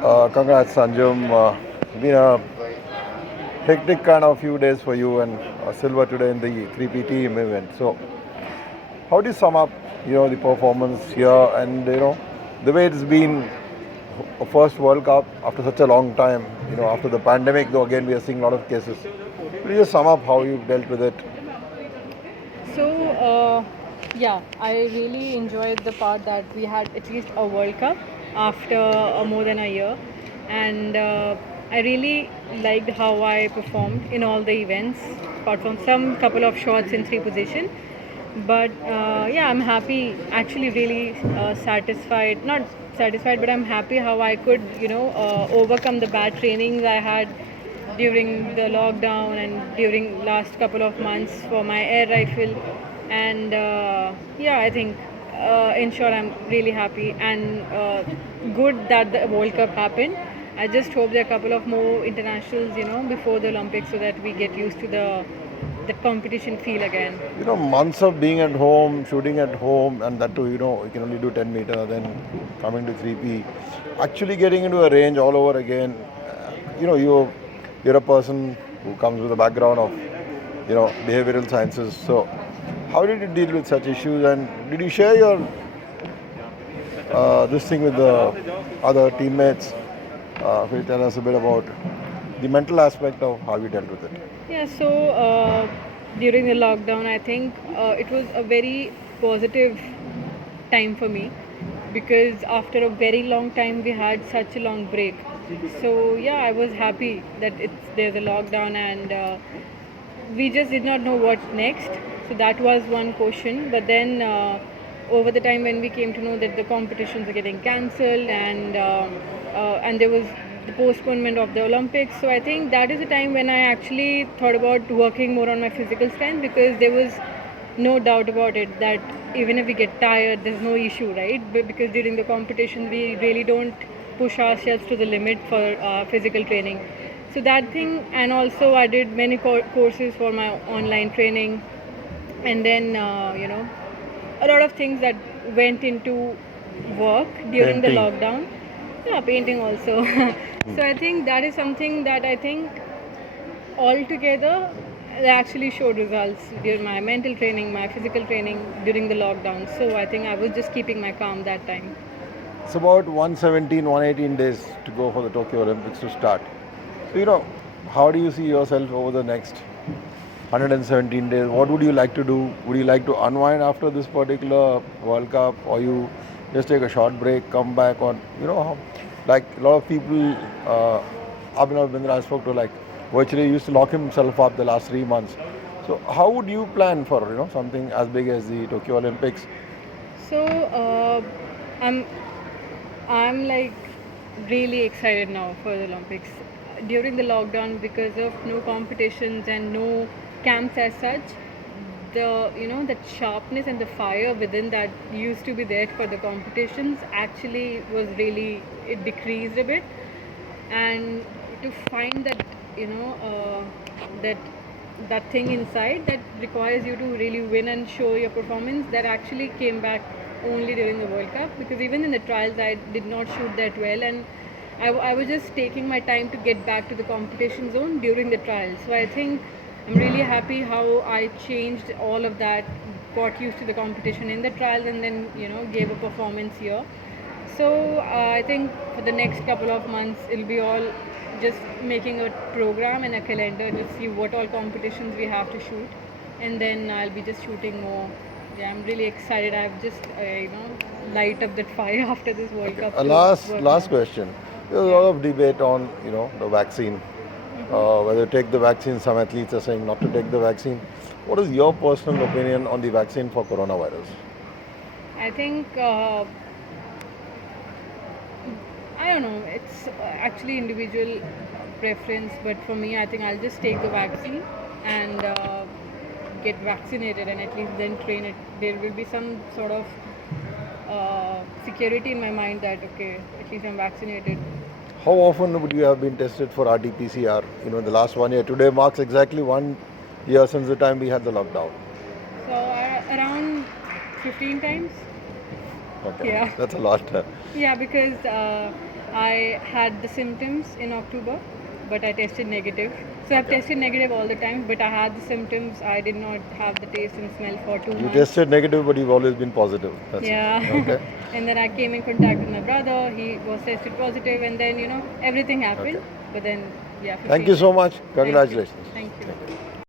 Congrats, Sanjum. Been a hectic kind of few days for you and silver today in the 3P team event. So, how do you sum up, the performance here and the way it's been a first World Cup after such a long time. After the pandemic, though again we are seeing a lot of cases. Could you just sum up how you dealt with it? So, yeah, I really enjoyed the part that we had at least a World Cup after more than a year, and I really liked how I performed in all the events, apart from some couple of shots in three position. But yeah, I'm happy. Actually, really satisfied. Not satisfied, but I'm happy how I could, overcome the bad trainings I had during the lockdown and during last couple of months for my air rifle. And yeah, I think in short, I'm really happy and good that the World Cup happened. I just hope there are a couple of more internationals, before the Olympics, so that we get used to the competition feel again. Months of being at home, shooting at home, and that too, you can only do 10 meter, then coming to 3P. Actually getting into a range all over again, you're a person who comes with a background of, behavioral sciences. So, how did you deal with such issues, and did you share your this thing with the other teammates? Will you tell us a bit about the mental aspect of how you dealt with it? Yeah, so during the lockdown, I think it was a very positive time for me because after a very long time, we had such a long break. So yeah, I was happy that there's a lockdown and we just did not know what next. So that was one question. But then over the time when we came to know that the competitions are getting cancelled and there was the postponement of the Olympics. So I think that is the time when I actually thought about working more on my physical strength because there was no doubt about it that even if we get tired, there's no issue, right? But because during the competition, we really don't push ourselves to the limit for physical training. So that thing, and also I did many courses for my online training, and then a lot of things that went into work during the Painting. lockdown. Yeah, painting also. So I think that is something that I think altogether they actually showed results during my mental training, my physical training during the lockdown. So I think I was just keeping my calm that time. It's about 117, 118 days to go for the Tokyo Olympics to start. So, how do you see yourself over the next 117 days? What would you like to do? Would you like to unwind after this particular World Cup, or you just take a short break, come back on? Like a lot of people, Abhinav Bindra I spoke to, like virtually used to lock himself up the last 3 months. So, how would you plan for something as big as the Tokyo Olympics? So I'm I'm like really excited now for the Olympics. During the lockdown, because of no competitions and no camps as such, that sharpness and the fire within that used to be there for the competitions actually was really it decreased a bit, and to find that that that thing inside that requires you to really win and show your performance that actually came back only during the World Cup because even in the trials I did not shoot that well and I was just taking my time to get back to the competition zone during the trials. So I think I'm really happy how I changed all of that, got used to the competition in the trials, and then gave a performance here. So I think for the next couple of months, it'll be all just making a program and a calendar to see what all competitions we have to shoot, and then I'll be just shooting more. Yeah, I'm really excited. I've just light up that fire after this World Cup. A to last work last more. question. There's a lot of debate on the vaccine, whether to take the vaccine. Some athletes are saying not to take the vaccine. What is your personal opinion on the vaccine for coronavirus? I think I don't know. It's actually individual preference, but for me, I think I'll just take the vaccine and get vaccinated, and at least then train it. There will be some sort of security in my mind that okay, at least I'm vaccinated. How often would you have been tested for RT-PCR? In the last 1 year. Today marks exactly 1 year since the time we had the lockdown. So around 15 times. Okay, Yeah. that's a lot. Yeah, because I had the symptoms in October, but I tested negative. So I've tested negative all the time, but I had the symptoms. I did not have the taste and smell for 2 You months. tested negative, but you've always been positive. That's Yeah. it. Okay. And then I came in contact with my brother. He was tested positive, and then everything happened. Okay. But then, yeah. Thank you 15 so much. Thank you. Congratulations. Thank you. Thank you.